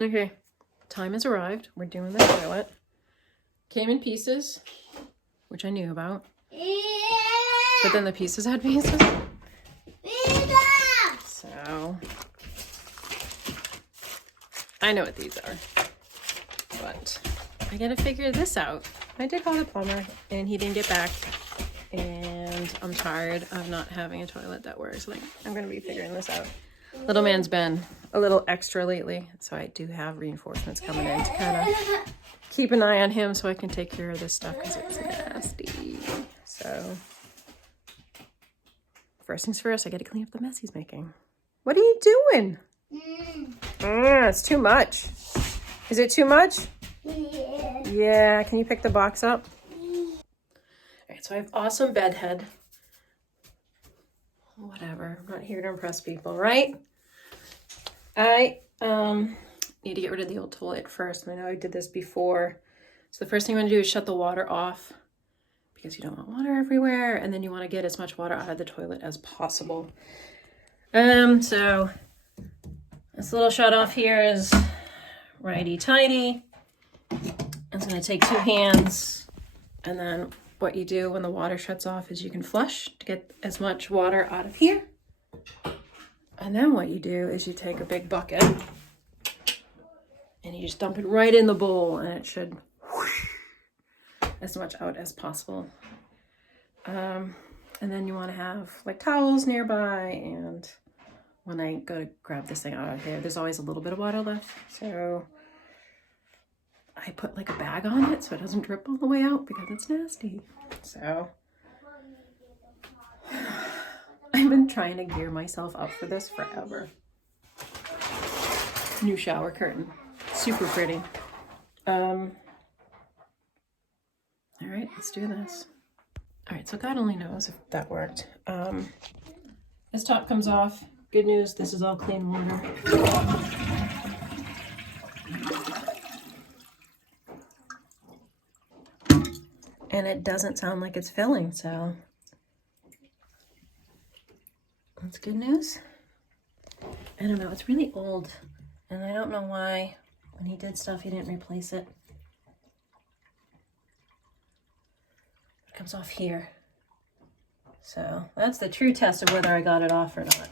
Okay, time has arrived. We're doing the toilet. Came in pieces, which I knew about. But then the pieces had pieces. So I know what these are, but I gotta figure this out. I did call the plumber and he didn't get back, and I'm tired of not having a toilet that works. Like, I'm gonna be figuring this out. Little man's been a little extra lately, so I do have reinforcements coming in to kind of keep an eye on him so I can take care of this stuff because it's nasty. So first things first, I gotta clean up the mess he's making. What are you doing? It's too much. Is it too much? Yeah, can you pick the box up? All right, so I have awesome bed head. Whatever, I'm not here to impress people, right? I need to get rid of the old toilet first. I know I did this before. So the first thing I'm gonna do is shut the water off because you don't want water everywhere, and then you want to get as much water out of the toilet as possible. So this little shut off here is righty-tighty. It's gonna take 2 hands, and then what you do when the water shuts off is you can flush to get as much water out of here. And then what you do is you take a big bucket and you just dump it right in the bowl, and it should whoosh as much out as possible. And then you want to have like towels nearby, and when I go to grab this thing out of here, there's always a little bit of water left. So I put like a bag on it so it doesn't drip all the way out because it's nasty. So I've been trying to gear myself up for this forever. New shower curtain. Super pretty. All right, let's do this. All right, so God only knows if that worked. This top comes off. Good news, this is all clean water. And it doesn't sound like it's filling, so that's good news. I don't know, it's really old, and I don't know why when he did stuff he didn't replace it. It comes off here. So that's the true test of whether I got it off or not.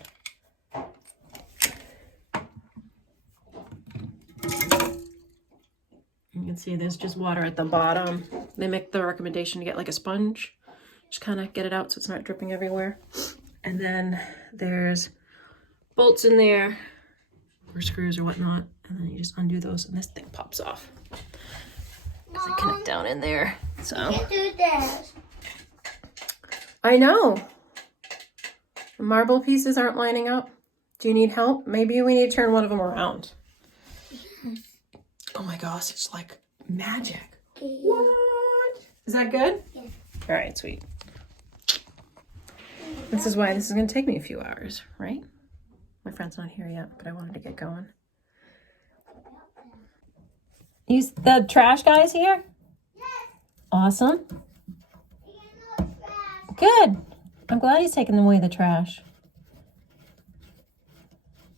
You can see there's just water at the bottom. They make the recommendation to get like a sponge, just kind of get it out so it's not dripping everywhere. And then there's bolts in there or screws or whatnot, and then you just undo those and this thing pops off because they connect down in there. So You do this. I know the marble pieces aren't lining up. Do you need help? Maybe we need to turn one of them around. Oh my gosh, it's like magic. What? Is that good? Yeah. All right, sweet. This is why this is going to take me a few hours, right? My friend's not here yet, but I wanted to get going. The trash guy's here? Yes. Awesome. Trash. Good. I'm glad he's taking away the trash.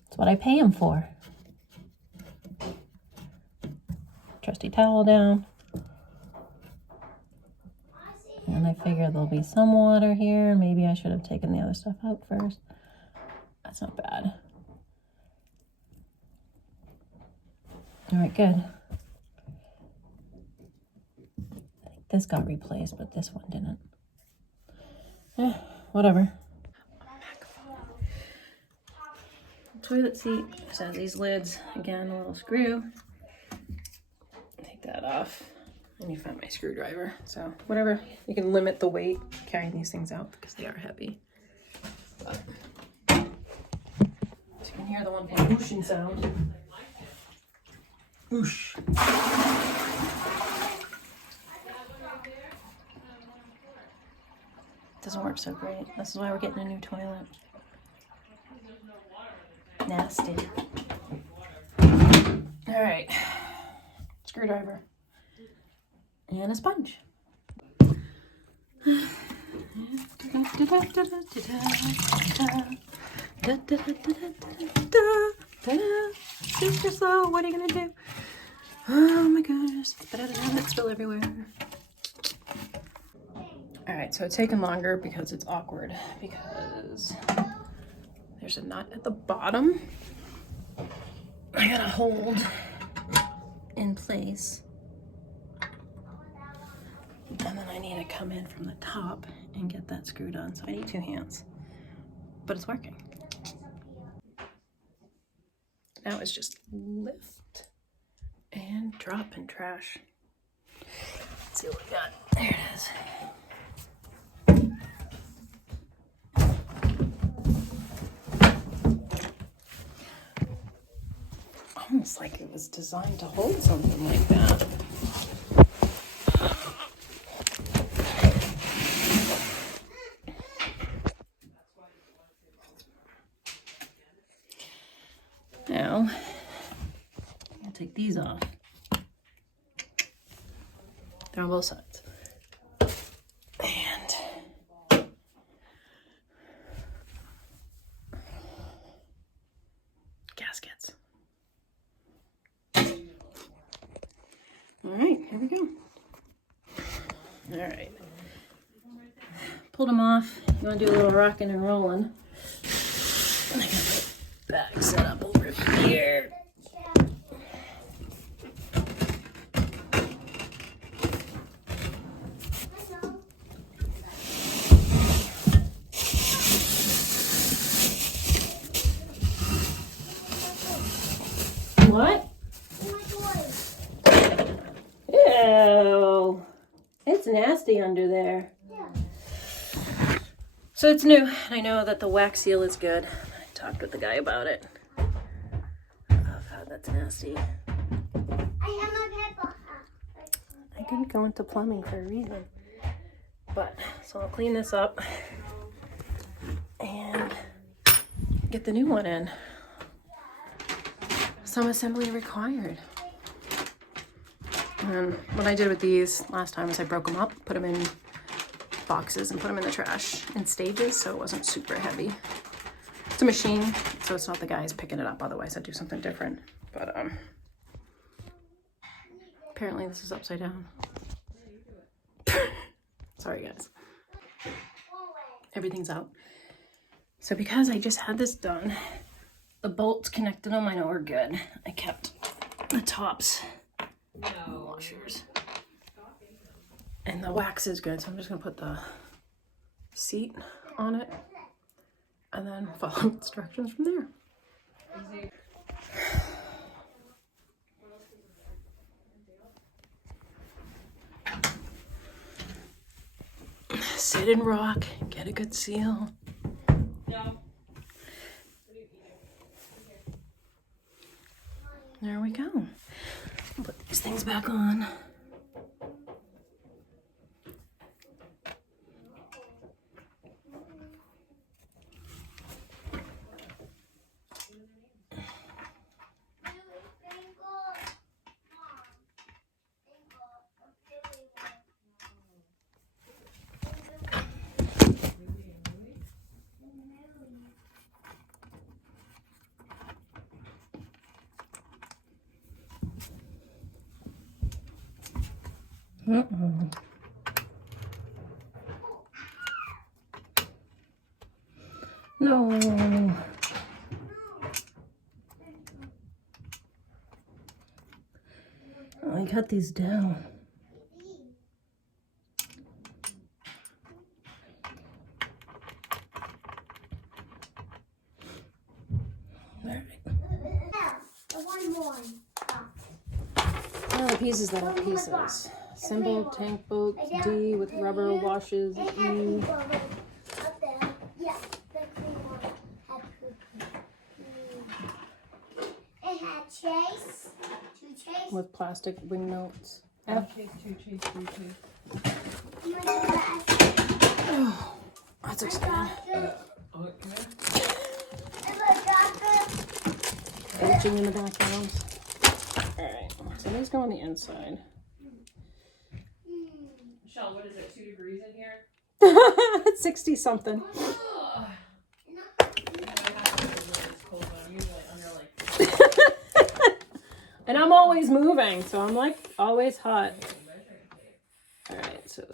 That's what I pay him for. Trusty towel down. And I figure there'll be some water here. Maybe I should have taken the other stuff out first. That's not bad. All right, good. I think this got replaced, but this one didn't. Whatever. Toilet seat just has these lids. Again, a little screw. Take that off. I need to find my screwdriver. So whatever, you can limit the weight carrying these things out because they are heavy. But, so you can hear the one whooshing sound. Whoosh. Doesn't work so great. This is why we're getting a new toilet. Nasty. All right, screwdriver. And a sponge. Super slow. What are you gonna do? Oh my goodness, it's better than having it spill everywhere. All right, so it's taking longer because it's awkward because there's a nut at the bottom. I gotta hold in place. And then I need to come in from the top and get that screwed on. So I need 2 hands, but it's working. Now it's just lift and drop and trash. Let's see what we got. There it is. Almost like it was designed to hold something like that. Now, I'll take these off. They're on both sides. And gaskets. All right, here we go. All right. Pulled them off. You want to do a little rocking and rolling. And I got the back set up over here. What? Ew. It's nasty under there. So it's new. I know that the wax seal is good. I talked with the guy about it. Oh God, that's nasty. I didn't go into plumbing for a reason. But, so I'll clean this up and get the new one in. Some assembly required. And what I did with these last time is I broke them up, put them in boxes and put them in the trash in stages, so it wasn't super heavy. It's a machine, so it's not the guys picking it up, otherwise I'd do something different. But apparently this is upside down. Sorry guys. Everything's out. So because I just had this done, the bolts connected them, I know are good. I kept the tops, the washers. And the wax is good, so I'm just gonna put the seat on it and then follow instructions from there. Sit and rock, get a good seal. There we go. I'll put these things back on. Uh-oh. No. Oh, I cut these down. All right. Now the pieces that are pieces. Symbol, tank boat, D with rubber washes, E. It had chase, two chase. With plastic wing notes. F. Chase, two chase, three chase. Oh my God. Oh, that's exciting. Oh, come here. Edging in the background. Alright, so these go on the inside. Michelle, what is it, 2 degrees in here? It's 60 something. It's cold, but I'm usually under like And I'm always moving, so I'm like always hot. All right, so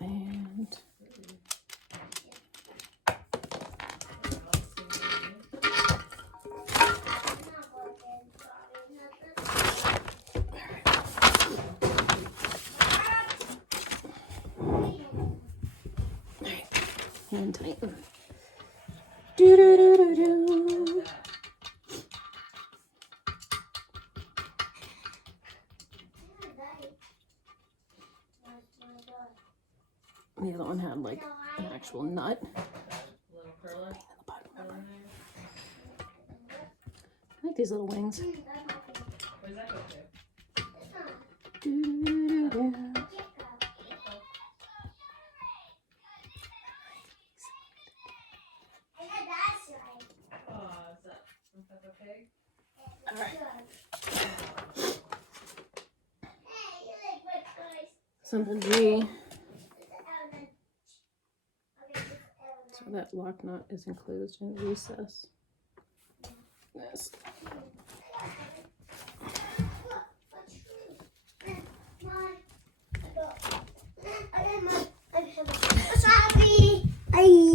and hand tighten. Do do do do do. The other one had like an actual nut. Little curler. I like these little wings. Where's that go to? Do, do, do, do. Oh, is that some Peppa Pig? All right. Simple G. So that lock nut is enclosed in a recess. This.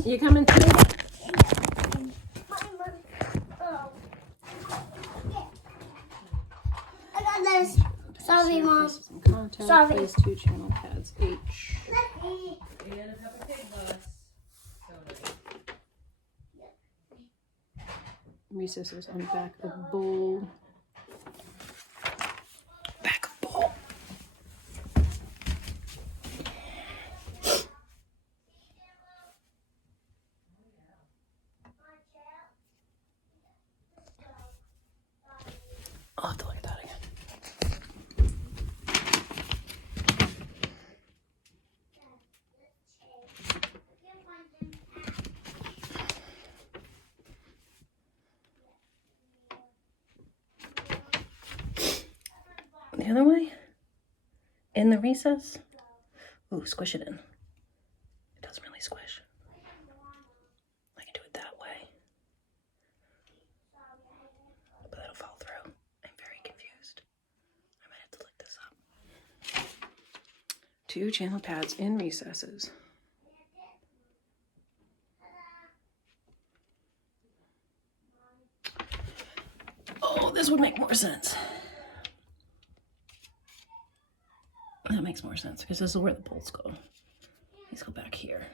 You coming too? I got this. Sorry, Mom. Surface and contact. Sorry. Place 2 channel pads H. And a Peppa Pig bus. So nice. Recesses on back of bowl. Back of bowl. I'll have to look at that again. The other way? In the recess? Ooh, squish it in. It doesn't really squish. I can do it that way. But it'll fall through. I'm very confused. I might have to look this up. 2 channel pads in recesses. Oh, this would make more sense. That makes more sense because this is where the bolts go. These go back here.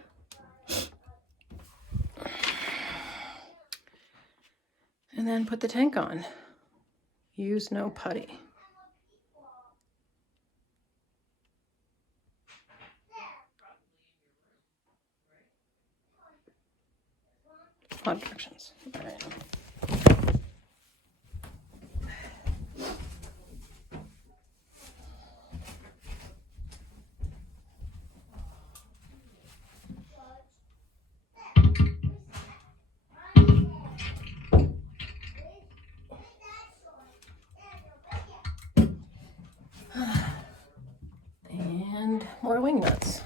And then put the tank on. Use no putty. Odd directions. All right. And more wing nuts.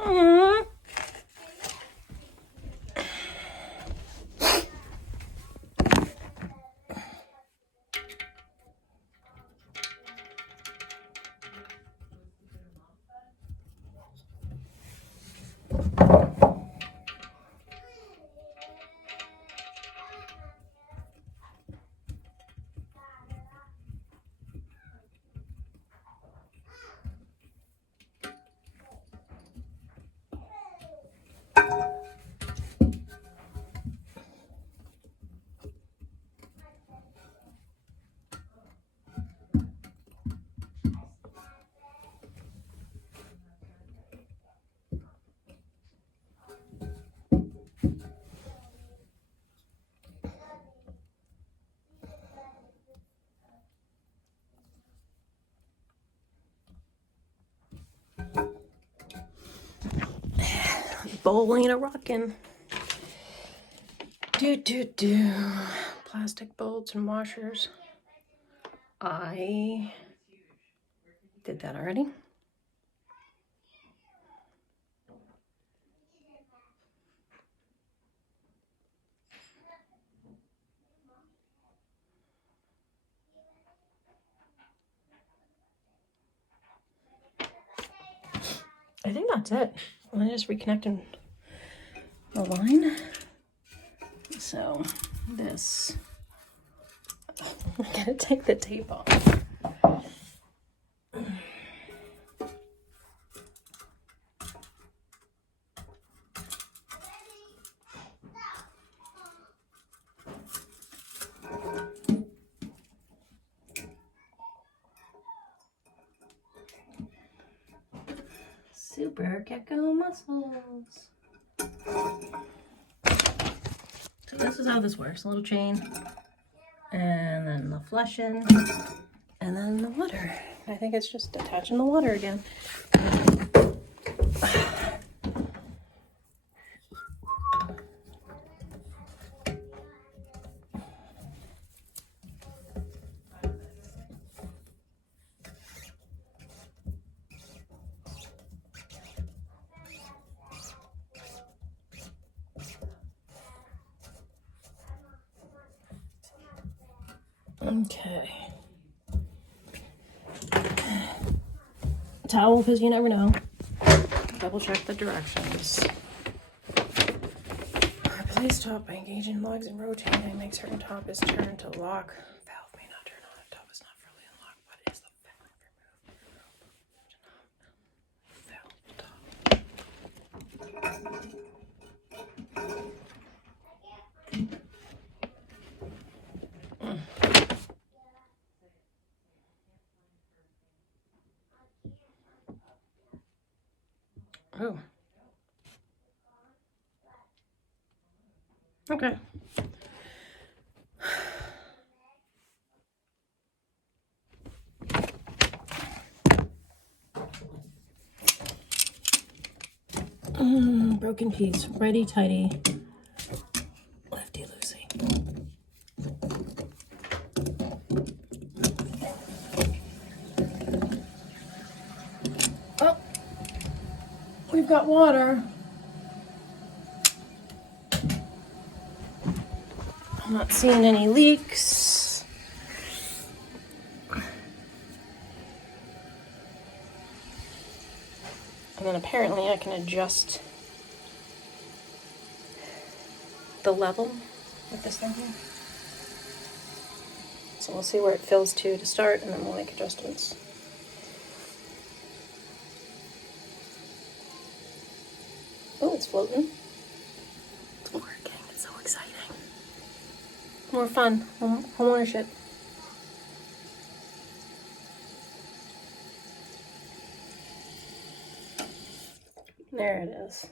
Aww. Bowling a rockin'. Do. Plastic bolts and washers. I did that already. I think that's it. I'm just reconnecting the line. So this, I'm gonna take the tape off. Super gecko muscles. So this is how this works. A little chain, and then the flushing, and then the water. I think it's just attaching the water again. Okay. Towel, because you never know. Double check the directions. Replace top by engaging lugs and rotating. Make certain top is turned to lock. Valve may not turn on if top is not fully unlocked. What is the valve top? Oh. Okay. Broken piece. Righty tighty. Lefty loosey. Oh, we've got water. I'm not seeing any leaks. And then apparently I can adjust the level with this thing here. So we'll see where it fills to start, and then we'll make adjustments. Oh, it's floating. It's working. It's so exciting. More fun. Home ownership. There it is.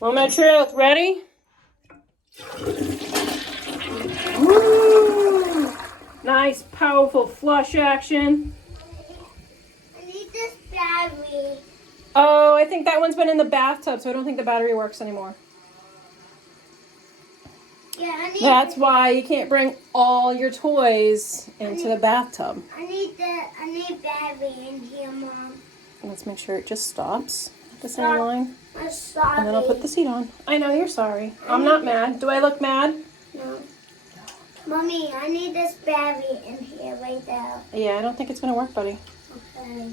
Moment of truth. Ready? Woo! Nice, powerful flush action. I need this battery. Oh, I think that one's been in the bathtub, so I don't think the battery works anymore. Yeah, I need. That's why you can't bring all your toys into the bathtub. I need battery in here, Mom. Let's make sure it just stops at the same Stop. line. I'm sorry. And then I'll put the seat on. I know, you're sorry. I'm not mad. Do I look mad? No. Mommy, I need this battery in here right now. Yeah, I don't think it's going to work, buddy. Okay.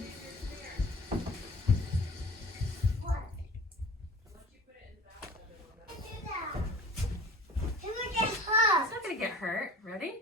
It's not gonna get hurt. Ready?